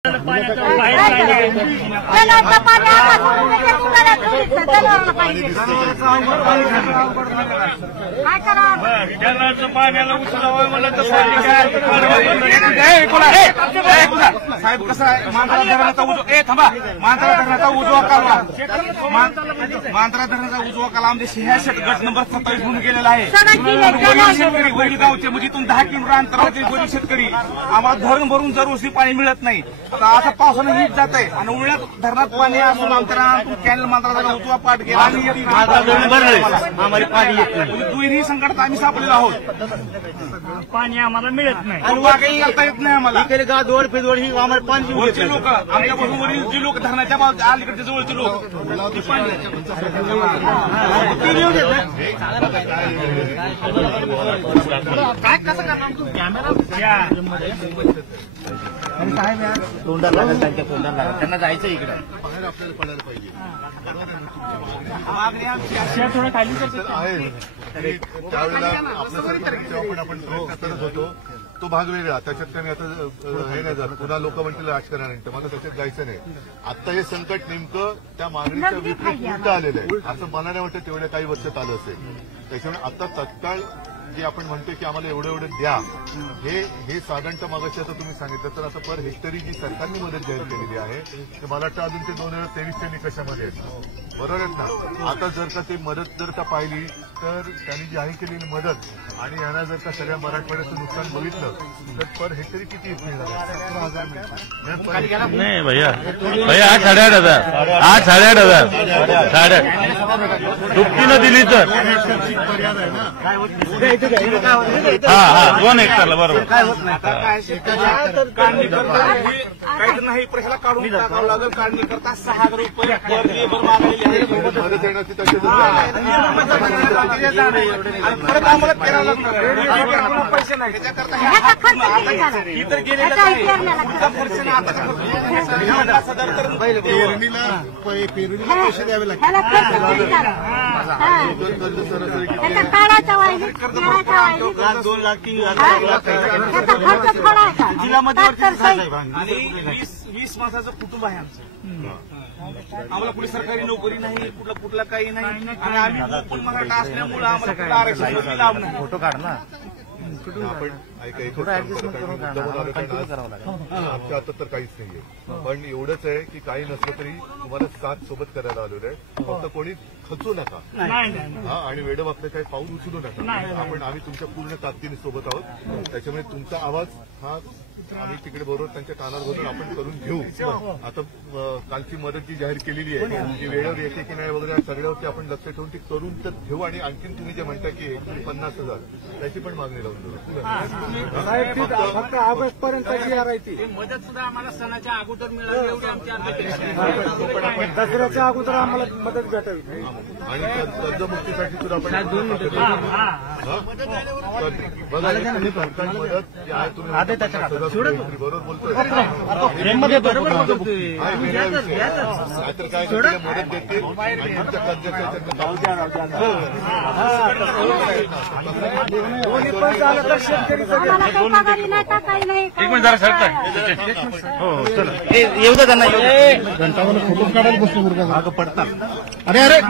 काय पाण्याला उचलावं म्हणलं तर साहेब कसं आहे मांजरा धरणाचा थांबा मांजरा धरणाचा उजवा कालवा मांजरा धरणाचा उजवा कालवा आमच्या ह्या गट नंबर 27 म्हणून गेलेला आहे। शेतकरी वैल गावचे म्हणजे इथून 10 किलोमीटर अंतरावरचे वरील शेतकरी आम्हाला धरण भरून दरवर्षी पाणी मिळत नाही। आता असं पावसानं हीट जात आहे आणि उन्हाळ्यात धरणात पाणी असून आमच्या कॅनल मांजरा उजवा पाठ गेला दुहेरी संकटात आम्ही सापडलेलो आहोत। पाणी आम्हाला मिळत नाही आणि करता येत नाही आम्हाला इकडे गादोड फिदोड ही आम्हाला पाणी वरचे लोक आमच्यापासून वरील जे लोक धरणाच्या अलीकडचे जवळचे लोक काय कसं करणार कॅमेरा तोंडाला लागेल त्यांच्या तोंडाला लागेल त्यांना जायचं इकडे आपल्याला पडायला पाहिजे थोडं खाली त्यावेळेला आपल्यासारखं जेव्हा पण आपण प्रयत्न करत होतो तो भाग वेगळा त्याच्यात काही आता हे नाही झालं पुन्हा लोक म्हणतील राजकारणानंतर मला त्याच्यात जायचं नाही। आता हे संकट नेमकं त्या मागणीच्या विपरीत उलट आलेलं आहे असं मला नाही वाटतं तेवढ्या काही वर्षात आलं असेल। त्याच्यामुळे आता तत्काळ जे आपण म्हणतो की आम्हाला एवढं द्या हे साधारणतः मागाशी आता तुम्ही सांगितलं तर आता पर हेक्टरी जी सरकारने मदत जाहीर केलेली आहे ते मला वाटतं अजून ते 2023च्या निकषामध्ये आहेत बरोबर आहेत ना। आता जर का ते मदत जर का पाहिली तर त्यांनी जाहीर केलेली मदत आणि यांना जर का सगळ्या मराठवाड्याचं नुकसान बघितलं तर पर हेक्टरी किती मिळणार 17,000 नाही भैया 8,500 8,500 दुपटीनं दिली तर हा 2 हेक्टरला बरोबर काहीच नाही पैशाला काढून टाकावं लागेल काढणी करता 6,000 रुपये पर लेबर मागलेली आहे परत आम्हाला करावं लागतं पैसे नाही त्याच्याकरता इतर गेलेलं पेरणीला पैसे द्यावे लागतात 2 लाख 3 लाख आणि 20 माणसाचं कुटुंब आहे आमचं आम्हाला कुठे सरकारी नोकरी नाही कुठला काही नाही आणि आम्ही पण मराठा असल्यामुळे आम्हाला कुठलं आरक्षण लाभ नाही फोटो काढ ना आपण आमच्या हातात तर काहीच नाहीये पण एवढंच आहे की काही नसलं तरी तुम्हाला साथ सोबत करायला आलेलं आहे फक्त कोणी खचू नका आणि मॅडम आपले काही पाऊल उचलू नका आम्ही तुमच्या पूर्ण ताकदीने सोबत आहोत त्याच्यामुळे तुमचा आवाज हा आम्ही तिकडे बरोबर त्यांच्या कानावर घालून आपण करून घेऊ। आता कालची मदत जी जाहीर केलेली आहे ती वेळेवर येते की नाही वगैरे सगळ्यावरती आपण लक्ष ठेवून ती करून तर घेऊ आणि आणखीन तुम्ही जे म्हणता की 50,000 त्याची पण मागणी लावून देऊ फक्त ऑगस्ट पर्यंत मदत सुद्धा आम्हाला सणाच्या अगोदर मिळाली एवढी आमची अपेक्षा दसऱ्याच्या अगोदर आम्हाला मदत भेटावी आणि कर्जमुक्तीसाठी सुद्धा आपण बघा मदत जी आहे तुम्ही बरोबर बोलतोय नाहीतर काय मदत देते तुमच्या कर्जाच्या एक मिनिट जरा सरकार हो चला येऊ द्या त्यांना घंटावाला फोटो काढायला बसतो मागं पडतात अरे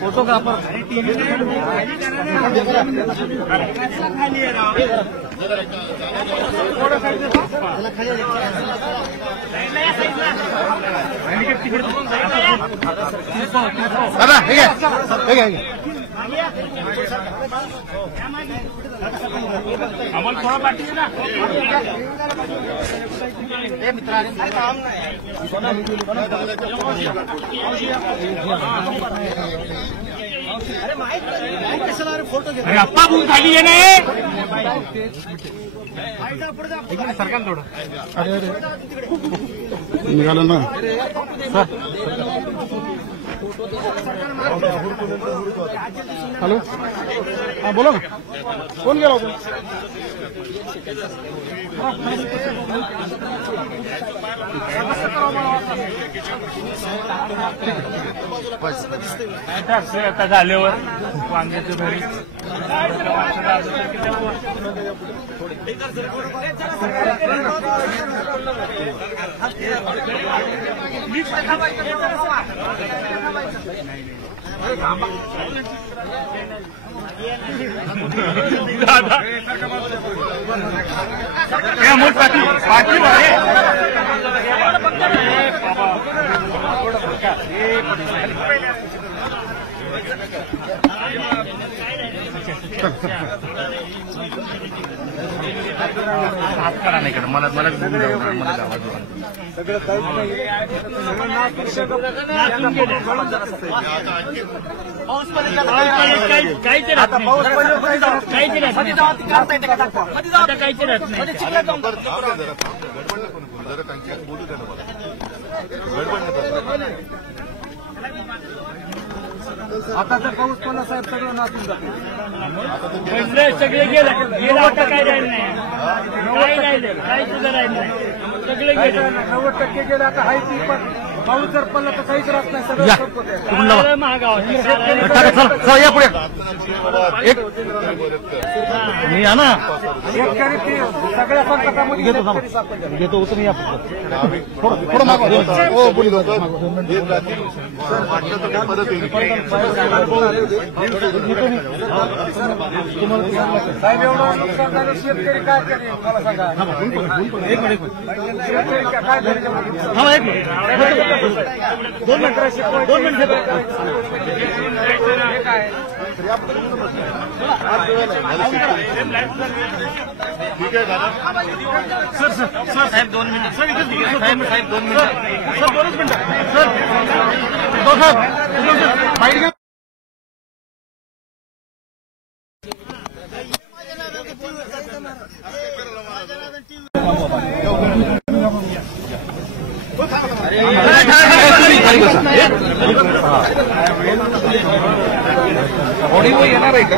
फोटो का आपण दादा हे आम्हाला थोडा बाकी ना अरे अप्पा भूल खाली आहे ना सरकार थोडं अरे निघालं ना हॅलो, हा बोला ना, कोण गेला होता? आता झाल्यावर वांग्याचं भरीत पाठी हात करा नाही कडे मला मला गावात काहीच राहत नाही. जरा त्यांची बोलू द्या ना मला. गडबड नका. आता जर पाऊस पडला साहेब सगळं नाचून जाते. सगळे गेलं आता काय राहिलं नाही. काय राहिलं, काही सुद्धा राहिलं नाही. सगळे गेले 90% गेले. आता हाय ती पण पाऊस जर पडला तर काहीच राहत नाही. सगळं महागाव या पुढे मी या ना. शेतकरी ते सगळ्या संकटामध्ये घेतो उतरून या थोडं मागवा. हो बोली परत येईल. साहेब एवढं नुकसान झालं शेतकरी काय करेल मला सांगा. एक मिनिट काय करेल. 2 मिनिटं ठीक आहे दादा. सर साहेब 2 मिनिटं सर इथे साहेब 2 मिनिटं सर 2 मिनिटं सर ऑडिओ येणार आहे का?